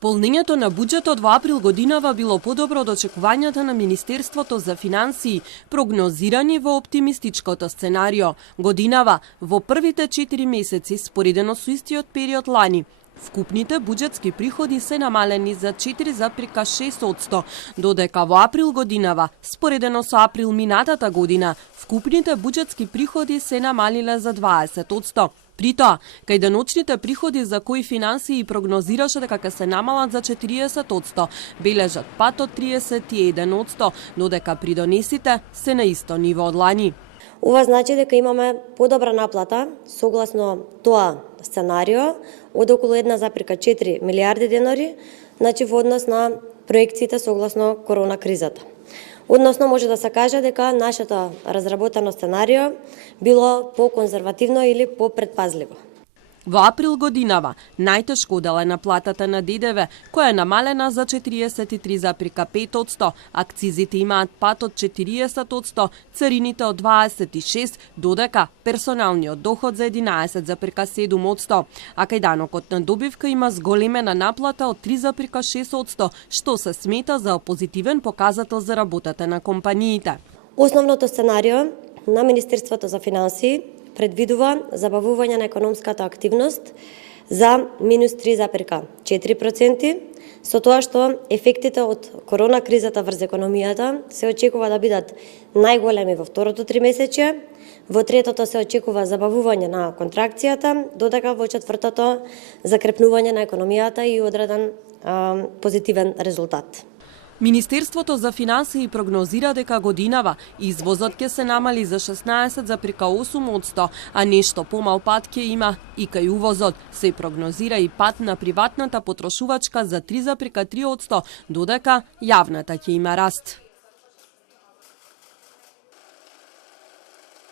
Полнењето на буџетот во април годинава било подобро од очекувањата на Министерството за финансии, прогнозирани во оптимистичкото сценарио. Годинава во првите 4 месеци, споредено со истиот период лани, вкупните буџетски приходи се намалени за 4,6%, додека во април годинава, споредено со април минатата година, вкупните буџетски приходи се намалиле за 20%. При тоа, кај деночните приходи за кои финансии прогнозираше дека ќе се намалат за 40%, бележат пат од 31%, додека придонесите се на исто ниво од лани. Ова значи дека имаме подобра наплата согласно тоа сценарио од околу 1,4 милиарди денари, значи во однос на проекциите согласно корона кризата. Односно може да се каже дека нашето разработено сценарио било по-конзервативно или по-предпазливо. Во април годинава, најтешко удел е наплатата на ДДВ, која е намалена за 43,5%, акцизите имаат пат од 40%, царините од 26%, додека персоналниот доход за 11,7%, а кај данокот на добивка има зголемена наплата од 3,6%, што се смета за позитивен показател за работата на компаниите. Основното сценарио на Министерството за финансии предвидува забавување на економската активност за минус 3,4%, со тоа што ефектите од корона кризата врз економијата се очекува да бидат најголеми во второто тримесечие, во третото се очекува забавување на контракцијата, додека во четвртото закрепнување на економијата и одреден позитивен резултат. Министерството за финансии прогнозира дека годинава извозот ќе се намали за 16,8%, а нешто помал пат ќе има и кај увозот. Се прогнозира и пат на приватната потрошувачка за 3,3%, додека јавната ќе има раст.